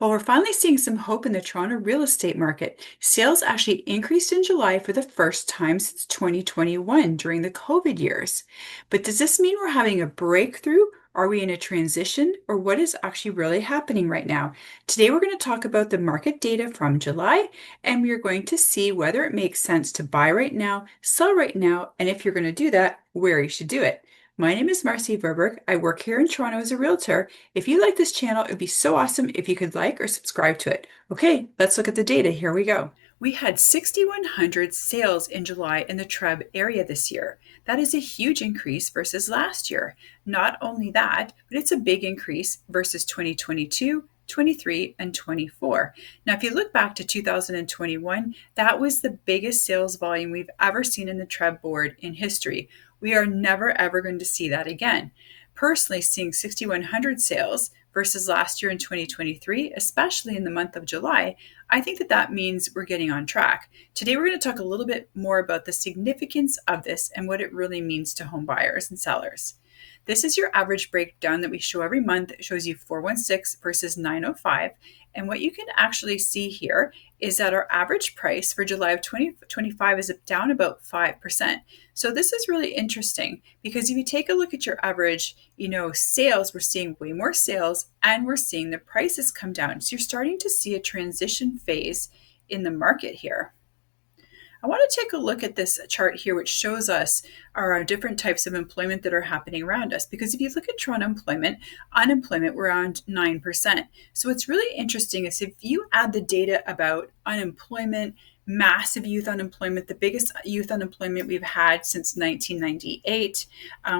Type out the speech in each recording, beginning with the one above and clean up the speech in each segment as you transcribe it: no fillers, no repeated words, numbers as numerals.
Well, we're finally seeing some hope in the Toronto real estate market. Sales actually increased in July for the first time since 2021 during the COVID years. But does this mean we're having a breakthrough? Are we in a transition? Or what is actually really happening right now? Today, we're going to talk about the market data from July, and we are going to see whether it makes sense to buy right now, sell right now, and if you're going to do that, where you should do it. My name is Marcy Verberg. I work here in Toronto as a realtor. If you like this channel, it would be so awesome if you could like or subscribe to it. Okay, let's look at the data. Here we go. We had 6,100 sales in July in the Treb area this year. That is a huge increase versus last year. Not only that, but it's a big increase versus 2022, 23, and 24. Now, if you look back to 2021, that was the biggest sales volume we've ever seen in the Treb board in history. We are never ever going to see that again. Personally, seeing 6,100 sales versus last year in 2023, especially in the month of July, I think that means we're getting on track. Today, we're going to talk a little bit more about the significance of this and what it really means to home buyers and sellers. This is your average breakdown that we show every month. It shows you 416 versus 905. And what you can actually see here is that our average price for July of 2025 is down about 5%. So this is really interesting because if you take a look at your average, sales, we're seeing way more sales and we're seeing the prices come down. So you're starting to see a transition phase in the market here. I want to take a look at this chart here, which shows us our different types of employment that are happening around us. Because if you look at Toronto unemployment, we're around 9%. So what's really interesting is if you add the data about unemployment, massive youth unemployment, the biggest youth unemployment we've had since 1998.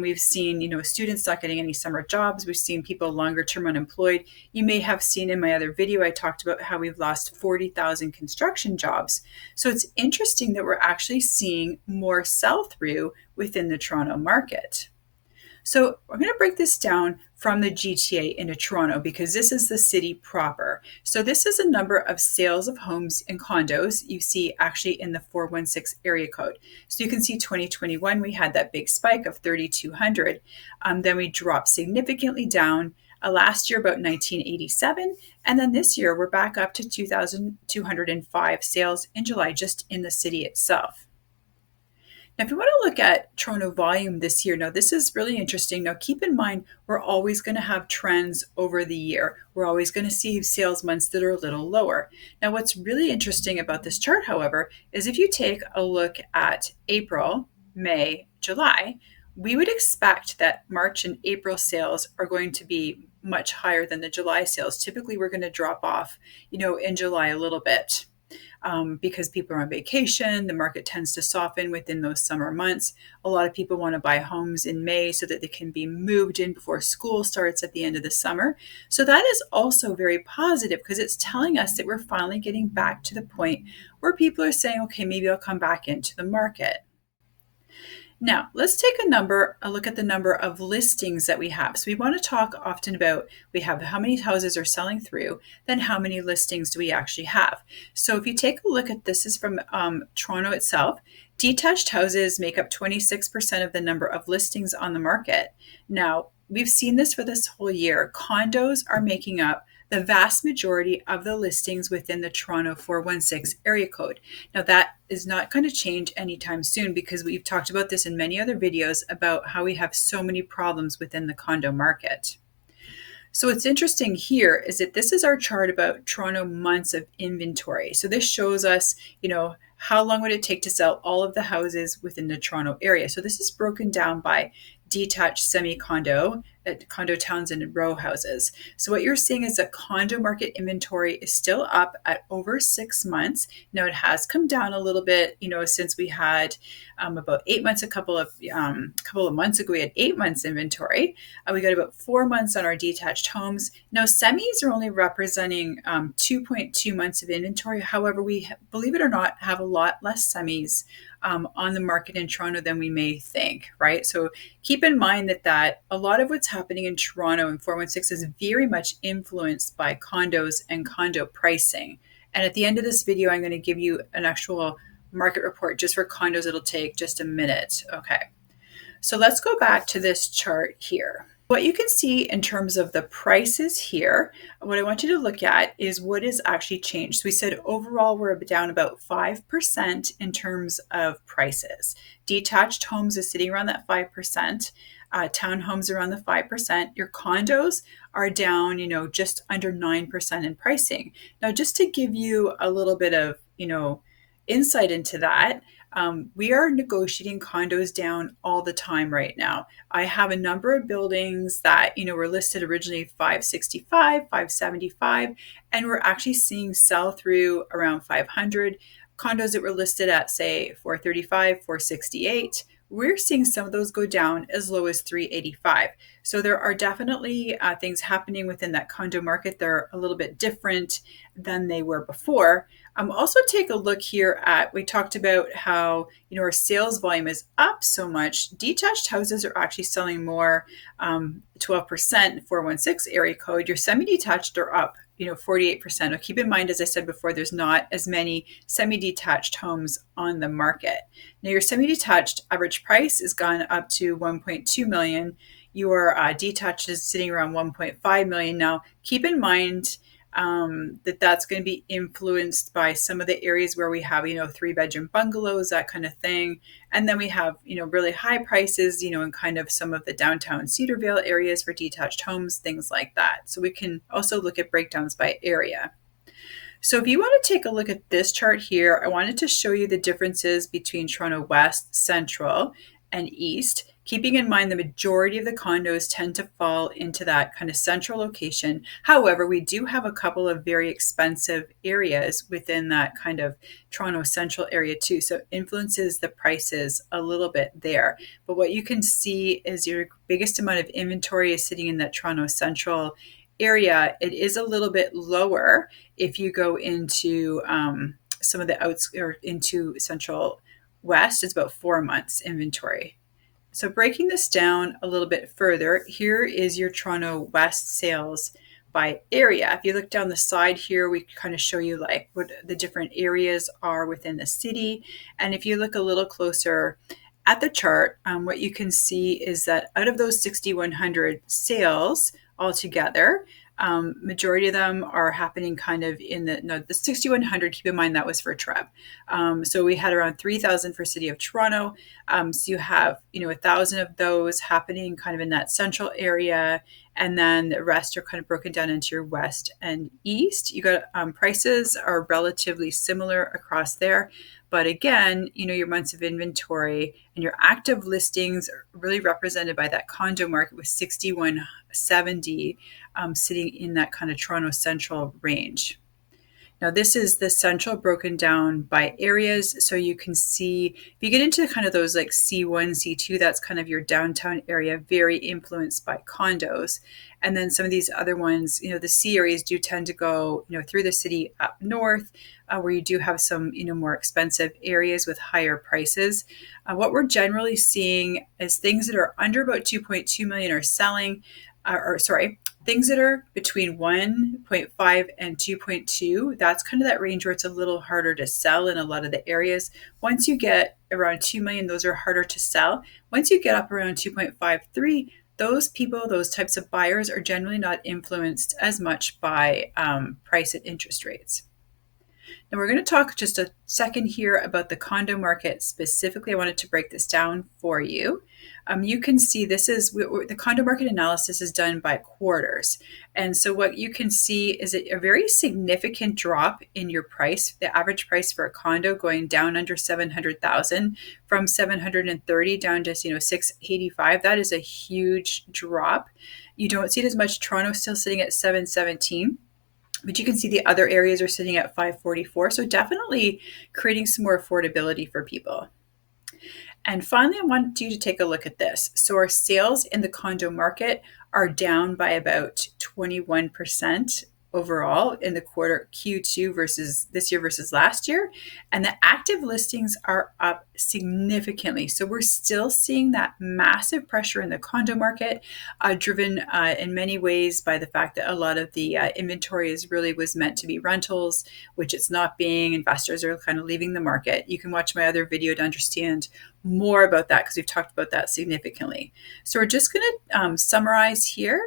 We've seen, students not getting any summer jobs. We've seen people longer term unemployed. You may have seen in my other video, I talked about how we've lost 40,000 construction jobs. So it's interesting that we're actually seeing more sell through within the Toronto market. So we're going to break this down from the GTA into Toronto because this is the city proper. So this is a number of sales of homes and condos you see actually in the 416 area code. So you can see 2021, we had that big spike of 3,200. Then we dropped significantly down last year about 1987. And then this year, we're back up to 2,205 sales in July just in the city itself. Now, if you want to look at Toronto volume this year, now this is really interesting. Now, keep in mind, we're always going to have trends over the year. We're always going to see sales months that are a little lower. Now, what's really interesting about this chart, however, is if you take a look at April, May, July, we would expect that March and April sales are going to be much higher than the July sales. Typically, we're going to drop off, in July a little bit. Because people are on vacation, the market tends to soften within those summer months. A lot of people want to buy homes in May so that they can be moved in before school starts at the end of the summer. So that is also very positive because it's telling us that we're finally getting back to the point where people are saying, okay, maybe I'll come back into the market. Now, let's take a look at the number of listings that we have. So we want to talk often about we have how many houses are selling through, then how many listings do we actually have. So if you take a look at this is from Toronto itself, detached houses make up 26% of the number of listings on the market. Now, we've seen this for this whole year. Condos are making up the vast majority of the listings within the Toronto 416 area code. Now, that is not going to change anytime soon because we've talked about this in many other videos about how we have so many problems within the condo market. So what's interesting here is that this is our chart about Toronto months of inventory. So this shows us, how long would it take to sell all of the houses within the Toronto area. So this is broken down by detached semi-condo, condo towns and row houses. So what you're seeing is that condo market inventory is still up at over 6 months. Now it has come down a little bit, since we had about 8 months, a couple of months ago, we had 8 months inventory. We got about 4 months on our detached homes. Now semis are only representing 2.2 months of inventory. However, we, believe it or not, have a lot less semis on the market in Toronto than we may think, right? So keep in mind that a lot of what's happening in Toronto in 416 is very much influenced by condos and condo pricing. And at the end of this video, I'm going to give you an actual market report just for condos. It'll take just a minute. Okay. So let's go back to this chart here. What you can see in terms of the prices here, what I want you to look at is what is actually changed. So we said overall we're down about 5% in terms of prices. Detached homes is sitting around that 5%. Townhomes around the 5%. Your condos are down, just under 9% in pricing. Now, just to give you a little bit of, insight into that, we are negotiating condos down all the time right now. I have a number of buildings that, were listed originally 565, 575, and we're actually seeing sell through around 500. Condos that were listed at, say, 435, 468, we're seeing some of those go down as low as 385. So there are definitely things happening within that condo market. They're a little bit different than they were before. Also take a look here at, we talked about how, our sales volume is up so much. Detached houses are actually selling more, 12% 416 area code. Your semi-detached are up, 48%. Now, keep in mind, as I said before, there's not as many semi-detached homes on the market. Now, your semi-detached average price has gone up to 1.2 million. Your detached is sitting around 1.5 million. Now, keep in mind that's going to be influenced by some of the areas where we have, 3-bedroom bungalows, that kind of thing. And then we have, really high prices, in kind of some of the downtown Cedarvale areas for detached homes, things like that. So we can also look at breakdowns by area. So if you want to take a look at this chart here, I wanted to show you the differences between Toronto West, Central, and East, keeping in mind the majority of the condos tend to fall into that kind of central location. However, we do have a couple of very expensive areas within that kind of Toronto Central area too, so it influences the prices a little bit there. But what you can see is your biggest amount of inventory is sitting in that Toronto Central area. It is a little bit lower if you go into some of the outs or into Central West. It's about 4 months inventory. So breaking this down a little bit further, here is your Toronto West sales by area. If you look down the side here, we kind of show you like what the different areas are within the city. And if you look a little closer at the chart, what you can see is that out of those 6,100 sales altogether, majority of them are happening kind of in the 6,100. Keep in mind that was for TREB. So we had around 3,000 for City of Toronto. So you have 1,000 of those happening kind of in that central area, and then the rest are kind of broken down into your west and east. You got prices are relatively similar across there. But again, your months of inventory and your active listings are really represented by that condo market with 6,170 sitting in that kind of Toronto Central range. Now, this is the central broken down by areas. So you can see, if you get into kind of those like C1, C2, that's kind of your downtown area, very influenced by condos. And then some of these other ones, the C areas do tend to go, through the city up north, where you do have some, more expensive areas with higher prices. What we're generally seeing is things that are under about 2.2 million are selling, things that are between 1.5 and 2.2, that's kind of that range where it's a little harder to sell in a lot of the areas. Once you get around 2 million, those are harder to sell. Once you get up around 2.53, those people, those types of buyers are generally not influenced as much by price and interest rates. Now we're going to talk just a second here about the condo market specifically. I wanted to break this down for you. You can see this is the condo market analysis is done by quarters. And so what you can see is a very significant drop in your price, the average price for a condo going down under 700,000 from 730 down to 685. That is a huge drop. You don't see it as much. Toronto still sitting at 717. But you can see the other areas are sitting at 544. So definitely creating some more affordability for people. And finally, I want you to take a look at this. So our sales in the condo market are down by about 21% overall in the quarter Q2 versus this year versus last year. And the active listings are up significantly. So we're still seeing that massive pressure in the condo market, driven in many ways by the fact that a lot of the inventory is really was meant to be rentals, which it's not being. Investors are kind of leaving the market. You can watch my other video to understand more about that because we've talked about that significantly. So we're just going to summarize here.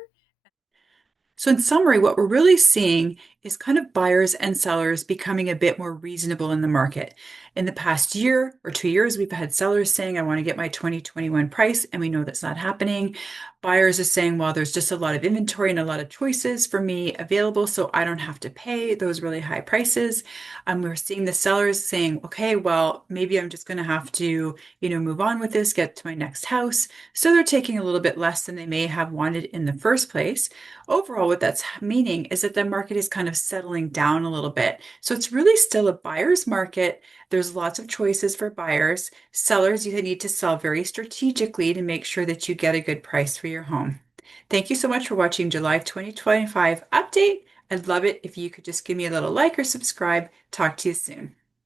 So, in summary, what we're really seeing is kind of buyers and sellers becoming a bit more reasonable in the market. In the past year or 2 years, we've had sellers saying, I want to get my 2021 price, and we know that's not happening. Buyers are saying, well, there's just a lot of inventory and a lot of choices for me available, so I don't have to pay those really high prices. We're seeing the sellers saying, okay, well, maybe I'm just going to have to, move on with this, get to my next house. So they're taking a little bit less than they may have wanted in the first place. Overall, what that's meaning is that the market is kind of settling down a little bit. So it's really still a buyer's market. There's lots of choices for buyers. Sellers, you need to sell very strategically to make sure that you get a good price for your home. Thank you so much for watching July 2025 update. I'd love it if you could just give me a little like or subscribe. Talk to you soon.